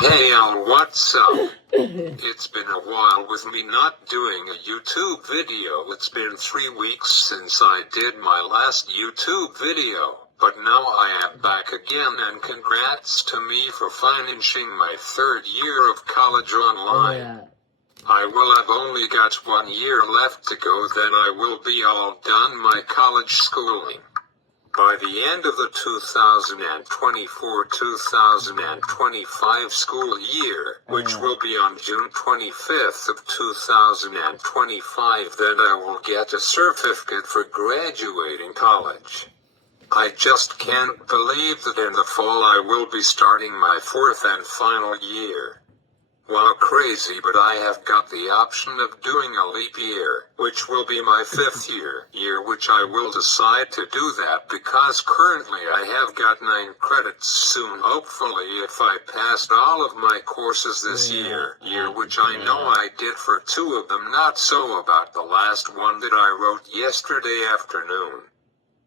Hey Al, what's up? It's been a while with me not doing a YouTube video. It's been 3 weeks since I did my last YouTube video. But now I am back again, and congrats to me for finishing my 3rd year of college online. Yeah. I will have only got 1 year left to go, then I will be all done my college schooling. By the end of the 2024-2025 school year, which will be on June 25th of 2025, then I will get a certificate for graduating college. I just can't believe that in the fall I will be starting my 4th and final year. Wow, crazy, but I have got the option of doing a leap year, which will be my 5th year which I will decide to do that because currently I have got 9 credits. Soon, hopefully, if I passed all of my courses this year which I know I did for 2 of them, not so about the last one that I wrote yesterday afternoon.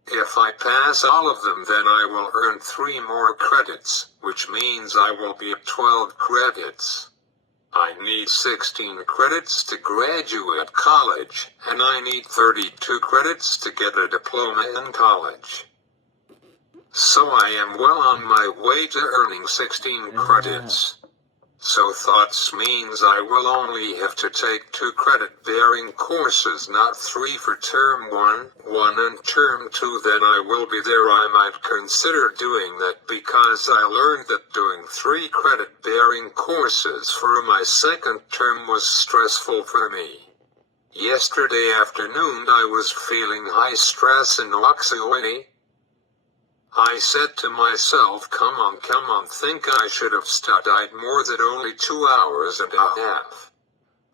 If I pass all of them, then I will earn 3 more credits, which means I will be at 12 credits. I need 16 credits to graduate college, and I need 32 credits to get a diploma in college. So I am well on my way to earning 16 credits. So thoughts means I will only have to take 2 credit-bearing courses, not 3 for term 1 and term 2. Then I will be there. I might consider doing that because I learned that doing 3 credit-bearing courses for my 2nd term was stressful for me. Yesterday afternoon I was feeling high stress and anxiety. I said to myself, come on, think I should have studied more than only 2 hours and a half.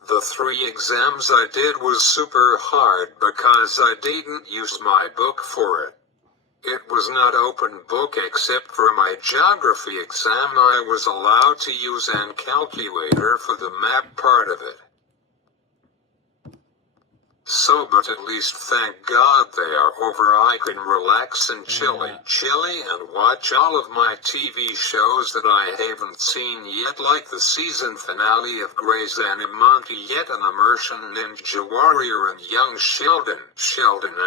The 3 exams I did was super hard because I didn't use my book for it. It was not open book except for my geography exam. I was allowed to use an calculator for the map part of it. So, but at least thank God they are over. I can relax and chilly and watch all of my TV shows that I haven't seen yet, like the season finale of Grey's Anatomy, yet an immersion Ninja Warrior and Young Sheldon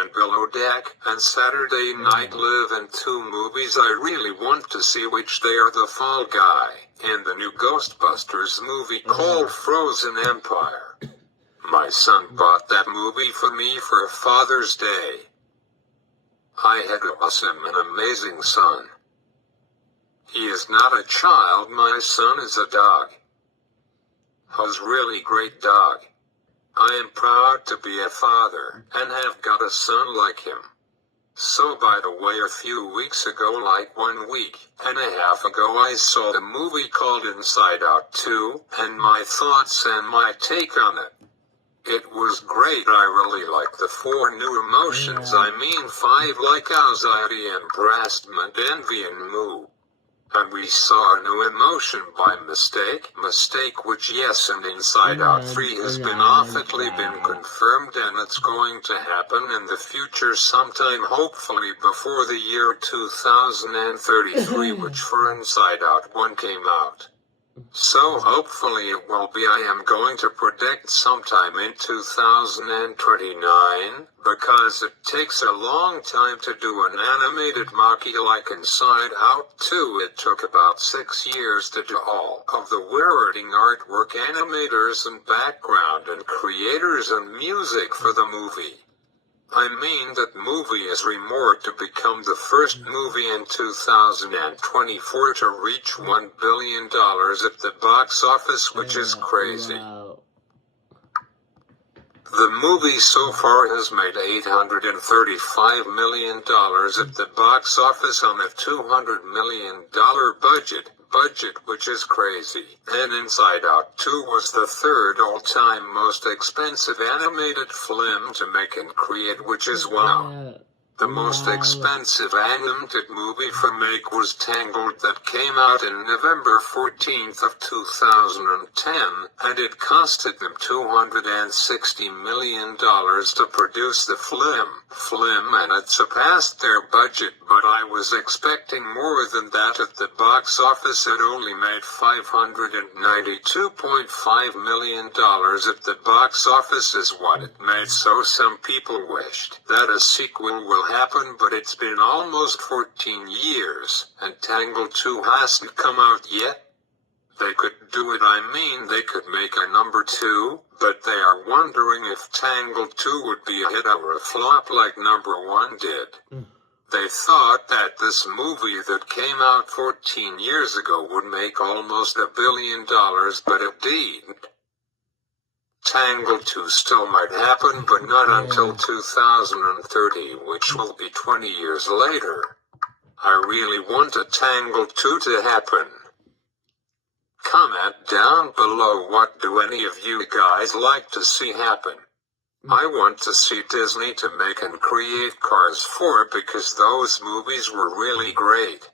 and Below Deck, and Saturday Night Live, and 2 movies I really want to see, which they are The Fall Guy and the new Ghostbusters movie called Frozen Empire. My son bought that movie for me for Father's Day. I had an awesome and amazing son. He is not a child, my son is a dog. He's a really great dog. I am proud to be a father and have got a son like him. So by the way, a few weeks ago, like 1 week and a half ago, I saw the movie called Inside Out 2, and my thoughts and my take on it. It was great. I really like the 4 new emotions. I mean 5, like anxiety, embarrassment, envy, and mood. And we saw a new emotion by mistake, which yes, and Inside Out 3 has been officially been confirmed, and it's going to happen in the future sometime, hopefully before the year 2033, which for Inside Out 1 came out. So hopefully it will be. I am going to predict sometime in 2029, because it takes a long time to do an animated movie like Inside Out 2. It took about 6 years to do all of the wording, artwork, animators and background and creators and music for the movie. I mean, that movie is rumored to become the first movie in 2024 to reach $1 billion at the box office, which is crazy. The movie so far has made $835 million at the box office on a $200 million budget, which is crazy. And Inside Out 2 was the 3rd all-time most expensive animated film to make and create, which is wow. The most expensive animated movie for make was Tangled that came out in November 14th of 2010, and it costed them $260 million to produce the film, and it surpassed their budget, but I was expecting more than that. At the box office it only made $592.5 million at the box office is what it made, so some people wished that a sequel will happen, but it's been almost 14 years, and Tangled 2 hasn't come out yet. They could do it, they could make a number 2, but they are wondering if Tangled 2 would be a hit or a flop like number 1 did. They thought that this movie that came out 14 years ago would make almost $1 billion, but it didn't. Tangled 2 still might happen, but not until 2030, which will be 20 years later. I really want a Tangled 2 to happen. Comment down below, what do any of you guys like to see happen? I want to see Disney to make and create Cars 4 because those movies were really great.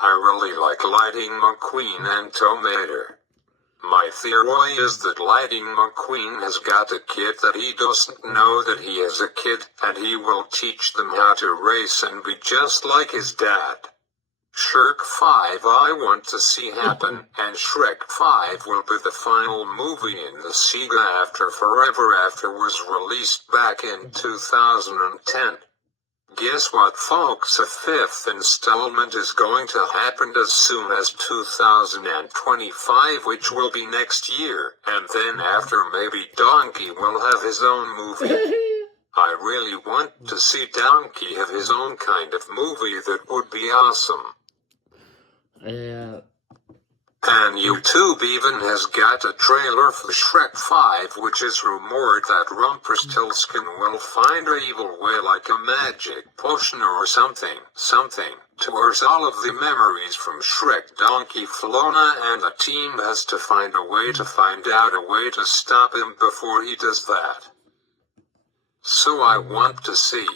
I really like Lightning McQueen and Tom Mater. My theory is that Lightning McQueen has got a kid that he doesn't know that he is a kid, and he will teach them how to race and be just like his dad. Shrek 5 I want to see happen, and Shrek 5 will be the final movie in the saga after Forever After was released back in 2010. Guess what, folks? A 5th installment is going to happen as soon as 2025, which will be next year, and then after maybe Donkey will have his own movie. I really want to see Donkey have his own kind of movie. That would be awesome. And YouTube even has got a trailer for Shrek 5, which is rumored that Rumpelstiltskin will find an evil way like a magic potion or something, to erase all of the memories from Shrek. Donkey, Fiona and the team has to find a way to stop him before he does that. So I want to see.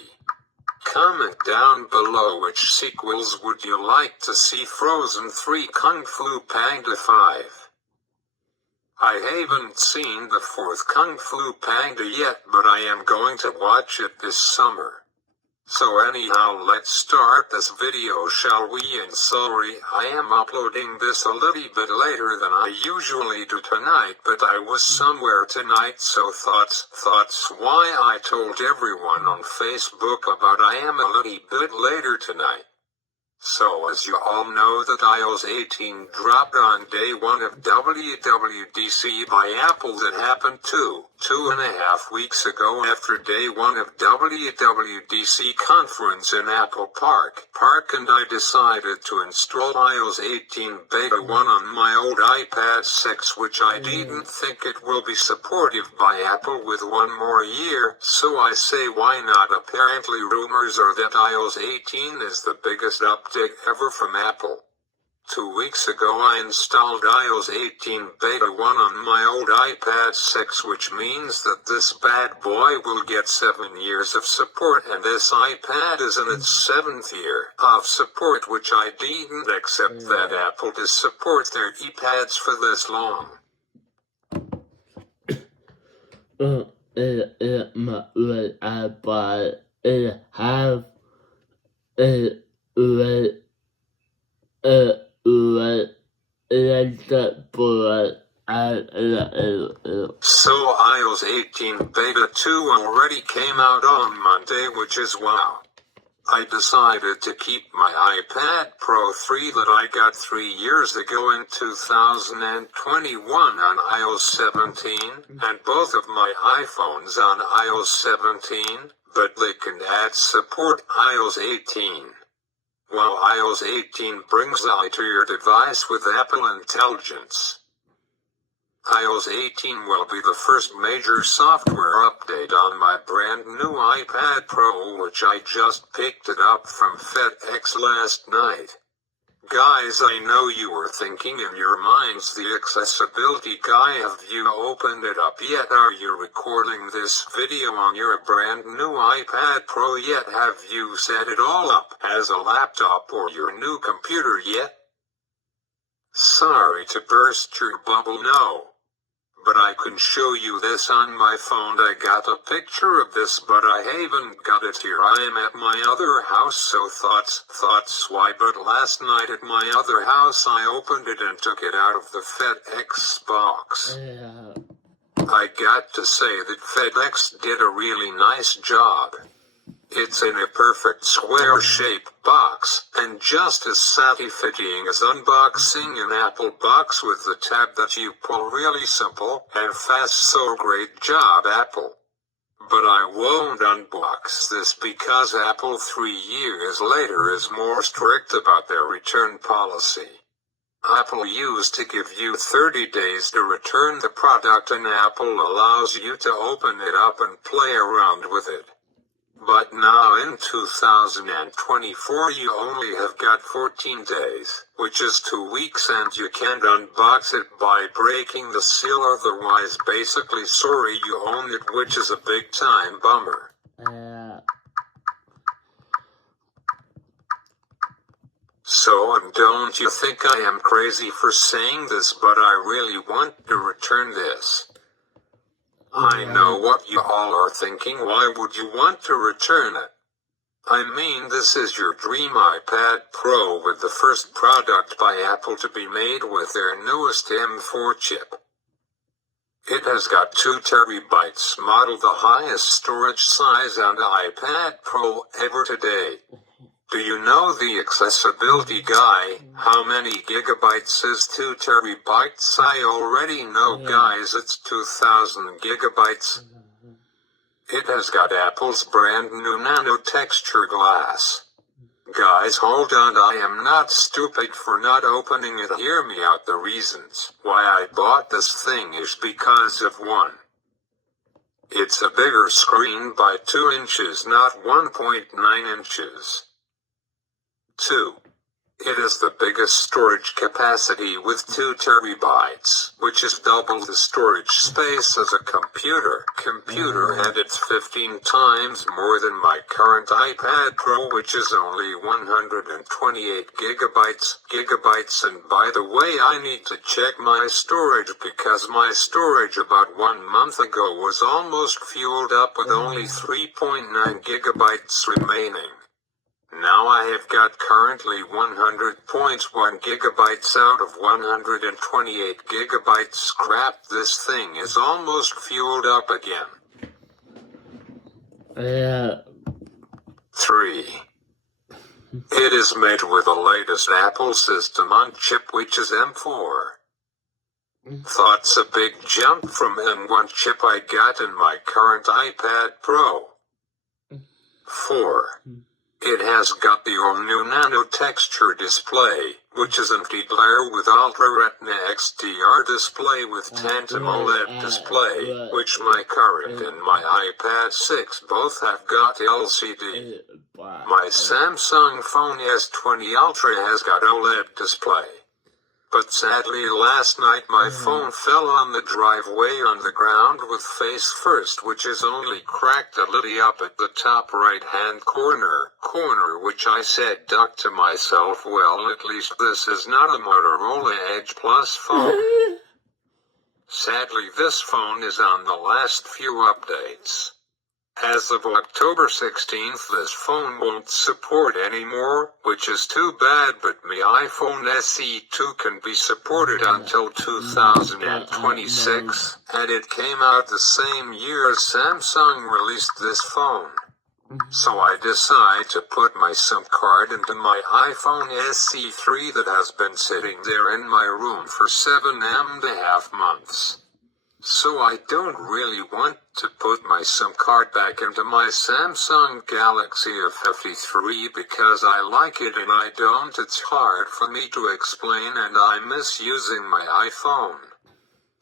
Comment down below, which sequels would you like to see? Frozen 3, Kung Fu Panda 5. I haven't seen the 4th Kung Fu Panda yet, but I am going to watch it this summer. So anyhow, let's start this video, shall we? And sorry, I am uploading this a little bit later than I usually do tonight, but I was somewhere tonight, so thoughts why I told everyone on Facebook about I am a little bit later tonight. So as you all know that iOS 18 dropped on day 1 of WWDC by Apple. That happened 2.5 weeks ago after day 1 of WWDC conference in Apple Park, and I decided to install iOS 18 Beta 1 on my old iPad 6, which I didn't think it will be supportive by Apple with 1 more year, so I say why not. Apparently rumors are that iOS 18 is the biggest update ever from Apple. 2 weeks ago I installed iOS 18 Beta 1 on my old iPad 6, which means that this bad boy will get 7 years of support, and this iPad is in its 7th year of support, which I didn't accept that Apple does support their iPads for this long. My iPad have So iOS 18 Beta 2 already came out on Monday, which is wow. I decided to keep my iPad Pro 3 that I got 3 years ago in 2021 on iOS 17, and both of my iPhones on iOS 17, but they can add support iOS 18. While iOS 18 brings AI to your device with Apple Intelligence. iOS 18 will be the first major software update on my brand new iPad Pro, which I just picked it up from FedEx last night. Guys, I know you were thinking in your minds, the accessibility guy, have you opened it up yet? Are you recording this video on your brand new iPad Pro yet? Have you set it all up as a laptop or your new computer yet? Sorry to burst your bubble, no. But I can show you this on my phone. I got a picture of this, but I haven't got it here. I am at my other house, so thoughts why? But last night at my other house I opened it and took it out of the FedEx box. I got to say that FedEx did a really nice job. It's in a perfect square-shaped box, and just as satisfying as unboxing an Apple box with the tab that you pull. Really simple and fast, so great job, Apple. But I won't unbox this because Apple 3 years later is more strict about their return policy. Apple used to give you 30 days to return the product, and Apple allows you to open it up and play around with it. But now in 2024 you only have got 14 days, which is 2 weeks, and you can't unbox it by breaking the seal, otherwise basically sorry you own it, which is a big time bummer. So, and don't you think I am crazy for saying this, but I really want to return this. I know what you all are thinking. Why would you want to return it? I mean, this is your dream iPad Pro with the first product by Apple to be made with their newest M4 chip. It has got 2 terabytes model, the highest storage size on iPad Pro ever today. Do you know, the accessibility guy, how many gigabytes is 2 terabytes? I already know, guys, it's 2000 gigabytes. It has got Apple's brand new nano texture glass. Guys, hold on, I am not stupid for not opening it. Hear me out. The reasons why I bought this thing is because of 1. It's a bigger screen by 2 inches, not 1.9 inches. 2. It is the biggest storage capacity with 2 terabytes, which is double the storage space as a computer, and it's 15 times more than my current iPad Pro, which is only 128 gigabytes. And by the way, I need to check my storage because my storage about 1 month ago was almost fueled up with only 3.9 gigabytes remaining. Now I have got currently 100.1 gigabytes out of 128 gigabytes. Crap, this thing is almost fueled up again. 3. It is made with the latest Apple system on chip, which is M4. Thoughts a big jump from M1 chip I got in my current iPad Pro. 4. It has got the all-new nano texture display, which is anti-glare with Ultra Retina XDR display with Tantum OLED display, which my current and my iPad 6 both have got LCD. My Samsung phone S20 Ultra has got OLED display. But sadly last night my phone fell on the driveway on the ground with face first, which is only cracked a little up at the top right hand corner, which I said duck to myself, well, at least this is not a Motorola Edge Plus phone. Sadly this phone is on the last few updates. As of October 16th, this phone won't support anymore, which is too bad, but my iPhone SE2 can be supported until 2026, and it came out the same year as Samsung released this phone. So I decide to put my SIM card into my iPhone SE3 that has been sitting there in my room for 7.5 months. So I don't really want to put my SIM card back into my Samsung Galaxy F53 because I like it and I don't. It's hard for me to explain and I miss using my iPhone.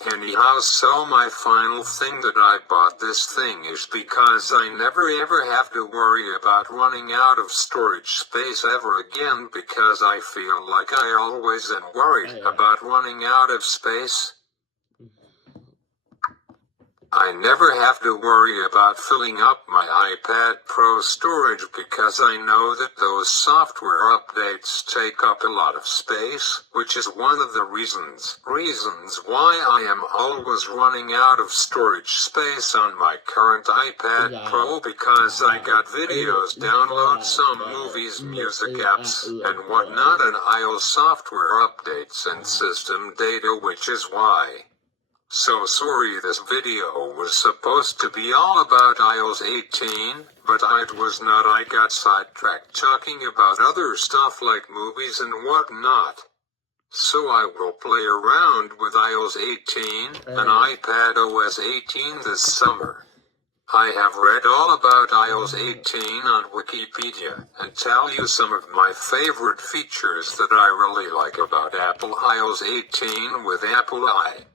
Anyhow, so my final thing that I bought this thing is because I never ever have to worry about running out of storage space ever again, because I feel like I always am worried about running out of space. I never have to worry about filling up my iPad Pro storage because I know that those software updates take up a lot of space, which is one of the reasons why I am always running out of storage space on my current iPad Pro, because I got videos, download some movies, music apps, and whatnot, and iOS software updates and system data, which is why. So sorry, this video was supposed to be all about iOS 18, but it was not. I got sidetracked talking about other stuff like movies and whatnot. So I will play around with iOS 18 and iPad OS 18 this summer. I have read all about iOS 18 on Wikipedia and tell you some of my favorite features that I really like about Apple iOS 18 with Apple I.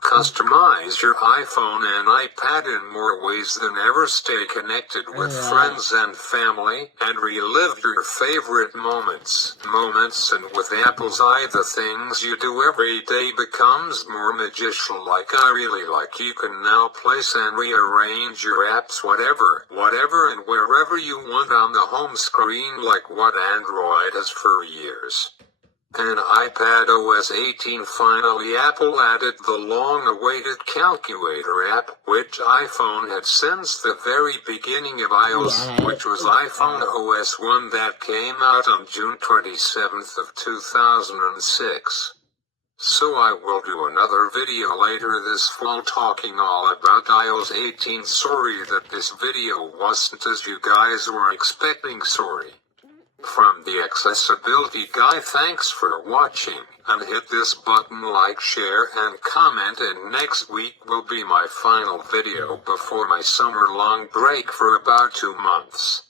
Customize your iPhone and iPad in more ways than ever. Stay connected with friends and family, and relive your favorite moments. And with Apple's I, the things you do every day becomes more magician. Like I really like, you can now place and rearrange your apps whatever and wherever you want on the home screen, like what Android has for years. And iPad OS 18 finally, Apple added the long-awaited calculator app, which iPhone had since the very beginning of iOS, which was iPhone OS 1 that came out on June 27th of 2006. So I will do another video later this fall talking all about iOS 18. Sorry that this video wasn't as you guys were expecting, sorry. From the accessibility guy, thanks for watching, and hit this button, like, share, and comment, and next week will be my final video before my summer long break for about 2 months.